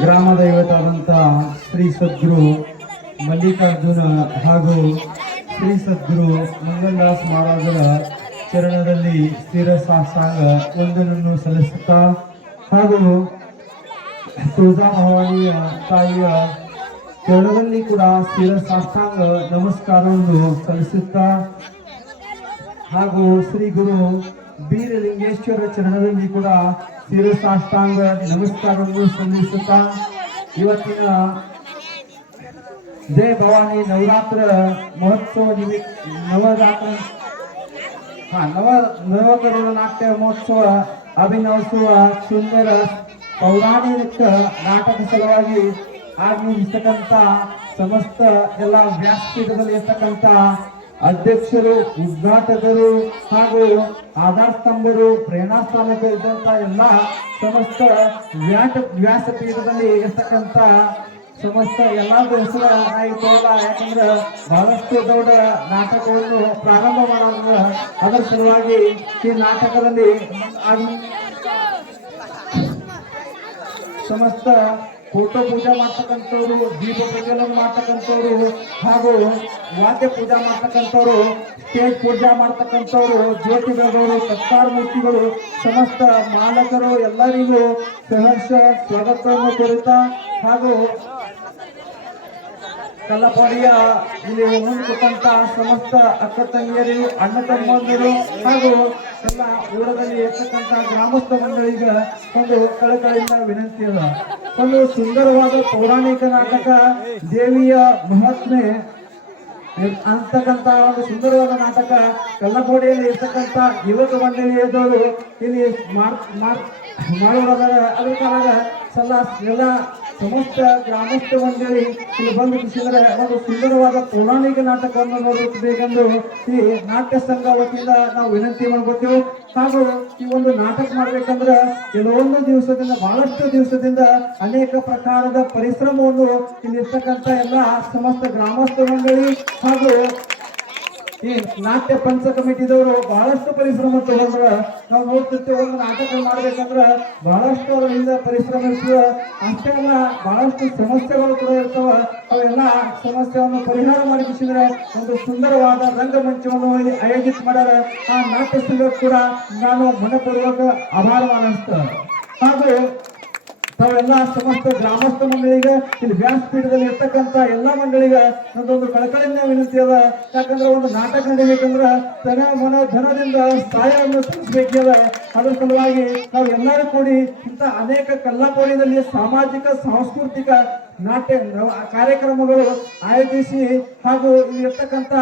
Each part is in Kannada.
ಗ್ರಾಮ ದೈವತಾದಂಥ ಶ್ರೀ ಸದ್ಗುರು ಮಲ್ಲಿಕಾರ್ಜುನ ಹಾಗೂ ಶ್ರೀ ಸದ್ಗುರು ಮಂಗಲದಾಸ್ ಮಹಾರಾಜರ ಚರಣದಲ್ಲಿ ಶಿರಸಾಷ್ಟಾಂಗ ವಂದನವನ್ನು ಸಲ್ಲಿಸುತ್ತಾ ಹಾಗೂ ತುಳಜಾ ಭವಾನಿಯ ತಾಯಿಯ ಚರಣದಲ್ಲಿ ಕೂಡ ಶಿರಸಾಷ್ಟಾಂಗ ನಮಸ್ಕಾರವನ್ನು ಸಲ್ಲಿಸುತ್ತಾ ಹಾಗೂ ಶ್ರೀ ಗುರು ಬೀರಲಿಂಗೇಶ್ವರ ಚರಣದಲ್ಲಿ ಕೂಡ ಶಿರಸಾಷ್ಟಾಂಗ ನಮಸ್ಕಾರವನ್ನು ಸಲ್ಲಿಸುತ್ತಾ ಇವತ್ತಿನ ಜಯ ಭವಾನಿ ನವರಾತ್ರ ಮಹೋತ್ಸವ ನವಕರುಣ ನಾಟ್ಯ ಮಹೋತ್ಸವ ಅಭಿನಯಿಸುವ ಸುಂದರ ಪೌರಾಣಿಕ ನಾಟಕ ಸಲುವಾಗಿ ಆಗಮಿಸತಕ್ಕಂಥ ಸಮಸ್ತ ಎಲ್ಲ ವ್ಯಾಸಪೀಠದಲ್ಲಿ ಇರ್ತಕ್ಕಂಥ ಅಧ್ಯಕ್ಷರು, ಉದ್ಘಾಟಕರು ಹಾಗೂ ಆಧಾರ ಸ್ತಂಭರು, ಪ್ರೇರಣಾ ಸ್ಥಾನಕ್ಕೆ ಇದ್ದಂತ ಎಲ್ಲ ಸಮಸ್ತ ವ್ಯಾಸಪೀಠದಲ್ಲಿ ಇರ್ತಕ್ಕಂಥ ಸಮಸ್ತ ಎಲ್ಲಾರ್ದು ಹೆಸರು ಆಯ್ತಲ್ಲ. ಯಾಕಂದ್ರೆ ಬಹಳಷ್ಟು ದೊಡ್ಡ ನಾಟಕವನ್ನು ಪ್ರಾರಂಭ ಮಾಡೋದ್ರ ಅದರ ಸಲುವಾಗಿ ಈ ನಾಟಕದಲ್ಲಿ ಸಮಸ್ತ ಫೋಟೋ ಪೂಜೆ ಮಾಡ್ತಕ್ಕಂಥವ್ರು, ದೀಪ ಪ್ರಜ್ವಲನ ಮಾಡ್ತಕ್ಕಂಥವ್ರು ಹಾಗೂ ವಾದ್ಯ ಪೂಜಾ ಮಾಡ್ತಕ್ಕಂಥವ್ರು, ಸ್ಟೇಜ್ ಪೂಜಾ ಮಾಡ್ತಕ್ಕಂಥವ್ರು, ಜ್ಯೋತಿ ಬೆಳಗೋರು, ಸತ್ಕಾರ ಮೂರ್ತಿಗಳು, ಸಮಸ್ತ ಮಾಲಕರು ಎಲ್ಲರಿಗೂ ಸಹರ್ಷ ಸ್ವಾಗತವನ್ನು ಕೋರುತ್ತಾ ಹಾಗೂ ಕಲ್ಲಪಾಡಿಯ ಇಲ್ಲಿ ಹೊಂದಿಕೊಂಡ ಸಮಸ್ತ ಅಕ್ಕ ತಂಗಿಯರು, ಅಣ್ಣ ತಮ್ಮಂದಿರು ಹಾಗೂ ಎಲ್ಲ ಊರದಲ್ಲಿ ಇರ್ತಕ್ಕಂಥ ಗ್ರಾಮಸ್ಥ ಮಂಡಳಿಗೆ ಒಂದು ಕಳಕಳಿಯಿಂದ ವಿನಂತಿ ಅದ. ಒಂದು ಸುಂದರವಾದ ಪೌರಾಣಿಕ ನಾಟಕ ದೇವಿಯ ಮಹಾತ್ಮೆ ಅಂತಕ್ಕಂಥ ಒಂದು ಸುಂದರವಾದ ನಾಟಕ ಕಲ್ಲಕೋಡಿಯಲ್ಲಿ ಇರ್ತಕ್ಕಂಥ ಯುವಕ ಮಂಡಳಿಯದವರು ಇಲ್ಲಿ ಮಾಡೋದಾದ ಅದ್ರ ಕಾಲಾಗ ಎಲ್ಲ ಸಮಸ್ತ ಗ್ರಾಮಸ್ಥ ಮಂಡಳಿ ಇಲ್ಲಿ ಬಂದು ಖುಷಿದ್ರೆ ಒಂದು ಸುಂದರವಾದ ಪೌರಾಣಿಕ ನಾಟಕವನ್ನು ನೋಡಬೇಕೆಂದು ಈ ನಾಟ್ಯ ಸಂಘ ವತಿಯಿಂದ ನಾವು ವಿನಂತಿ ಮಾಡ್ಕೊತೀವಿ. ಹಾಗೂ ಈ ಒಂದು ನಾಟಕ ಮಾಡ್ಬೇಕಂದ್ರೆ ಕೆಲವೊಂದು ದಿವಸದಿಂದ ಬಹಳಷ್ಟು ದಿವಸದಿಂದ ಅನೇಕ ಪ್ರಕಾರದ ಪರಿಶ್ರಮವನ್ನು ಇಲ್ಲಿರ್ತಕ್ಕಂಥ ಎಲ್ಲ ಸಮಸ್ತ ಗ್ರಾಮಸ್ಥ ಮಂಡಳಿ ಹಾಗೂ ಈ ನಾಟ್ಯ ಪಂಚ ಕಮಿಟಿದವರು ಬಹಳಷ್ಟು ಪರಿಶ್ರಮ ತಗೊಂಡ್ರ ನಾವು ನೋಡ್ತಿರ್ತೇವೆ. ಒಂದು ನಾಟಕ ಮಾಡ್ಬೇಕಂದ್ರ ಬಹಳಷ್ಟು ಅವರಿಂದ ಪರಿಶ್ರಮ ಇರ್ತದೆ. ಅಷ್ಟೇ ಅಲ್ಲ, ಬಹಳಷ್ಟು ಸಮಸ್ಯೆಗಳು ಕೂಡ ಇರ್ತಾವ. ಅವೆಲ್ಲ ಸಮಸ್ಯೆಯನ್ನು ಪರಿಹಾರ ಮಾಡಿಸಿದ್ರೆ ಒಂದು ಸುಂದರವಾದ ರಂಗಮಂಚವನ್ನು ಆಯೋಜಿತ ಮಾಡ್ಯಾರ. ಆ ನಾಟ್ಯ ಸಂಘ ಕೂಡ ನಾನು ಮನಪೂರ್ವಕ ಆಭಾರ ಮಾನಿಸ್ತೇನೆ. ಹಾಗೂ ತಾವೆಲ್ಲ ಸಮಸ್ತ ಗ್ರಾಮಸ್ಥ ಮಂಡಳಿಗೆ ಇಲ್ಲಿ ವ್ಯಾಸಪೀಠದಲ್ಲಿ ಇರ್ತಕ್ಕಂಥ ಎಲ್ಲ ಮಂಡಳಿಗೆ ನನ್ನೊಂದು ಕಳಕಳಿಯಿಂದ ವಿನಂತಿ ಅದ. ಯಾಕಂದ್ರೆ ಒಂದು ನಾಟಕ ನಡಿಬೇಕಂದ್ರೆ ತನ ಮನ ಧನದಿಂದ ಸಹಾಯವನ್ನು ತಿಳಿಸ್ಬೇಕದ. ಅದರ ಸಲುವಾಗಿ ನಾವು ಎಲ್ಲರೂ ಕೂಡಿ ಇಂಥ ಅನೇಕ ಕಲ್ಲಕೋಡಿಯಲ್ಲಿ ಸಾಮಾಜಿಕ ಸಾಂಸ್ಕೃತಿಕ ನಾಟ್ಯ ಕಾರ್ಯಕ್ರಮಗಳು ಆಯೋಜಿಸಿ ಹಾಗೂ ಇಲ್ಲಿ ಇರ್ತಕ್ಕಂಥ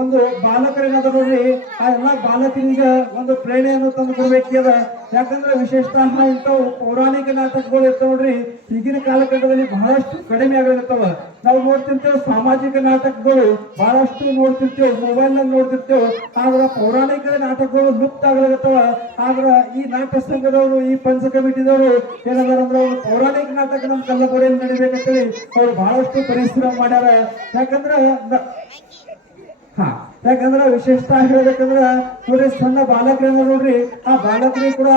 ಒಂದು ಬಾಲಕರೇನಾದ ನೋಡ್ರಿ, ಆ ಎಲ್ಲ ಬಾಲಕರಿಗೆ ಒಂದು ಪ್ರೇರಣೆಯನ್ನು ತಂದು ಕೊಡ್ಬೇಕದ. ಯಾಕಂದ್ರೆ ವಿಶೇಷತಃ ಇಂಥವು ಪೌರಾಣಿಕ ನಾಟಕಗಳು ಇರ್ತಾವ ನೋಡ್ರಿ, ಈಗಿನ ಕಾಲಘಟ್ಟದಲ್ಲಿ ಬಹಳಷ್ಟು ಕಡಿಮೆ ಆಗಿರ್ತಾವ. ನಾವು ನೋಡ್ತಿರ್ತೇವೆ ಸಾಮಾಜಿಕ ನಾಟಕಗಳು ಬಹಳಷ್ಟು ನೋಡ್ತಿರ್ತೇವೆ, ಮೊಬೈಲ್ ನಲ್ಲಿ ನೋಡ್ತಿರ್ತೇವೆ. ಆದ್ರ ಪೌರಾಣಿಕ ನಾಟಕಗಳು ಲುಪ್ತ ಆಗಲಿರ್ತಾವ. ಆದ್ರ ಈ ನಾಟ್ಯ ಸಂಘದವರು, ಈ ಪಂಚ ಕಮಿಟಿದವರು ಏನಂದ್ರೆ ಒಂದು ಪೌರಾಣಿಕ ನಾಟಕ ನಮ್ಮ ಕಲ್ಲಕೋಡಿಯಲ್ಲಿ ನಡಿಬೇಕಂತೇಳಿ ಅವ್ರು ಬಹಳಷ್ಟು ಪರಿಶ್ರಮ ಮಾಡ್ಯಾರ. ಯಾಕಂದ್ರೆ ವಿಶೇಷತಾ ಹೇಳ್ಬೇಕಂದ್ರ ನೋಡ್ರಿ, ಸಣ್ಣ ಬಾಲಕರನ್ನ ನೋಡ್ರಿ, ಆ ಬಾಲಕರಿಗೆ ಕೂಡ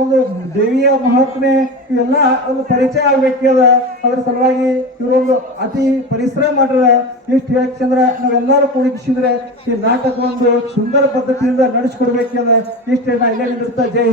ಒಂದು ದೇವಿಯ ಮಹಾತ್ಮೆ ಇವೆಲ್ಲ ಒಂದು ಪರಿಚಯ ಆಗ್ಬೇಕದ. ಅದ್ರ ಸಲುವಾಗಿ ಇವರೊಂದು ಅತಿ ಪರಿಶ್ರಮ ಮಾಡ್ರ. ಇಷ್ಟು ಯಾಕಂದ್ರ ನಾವೆಲ್ಲರೂ ಕೂಡಿಸಿದ್ರೆ ಈ ನಾಟಕ ಒಂದು ಸುಂದರ ಪದ್ಧತಿಯಿಂದ ನಡೆಸ್ಕೊಡ್ಬೇಕದ. ಇಷ್ಟೇ ನಾ ಇಲ್ಲೇ ನಿಂದಿರ್ತಾ. ಜೈ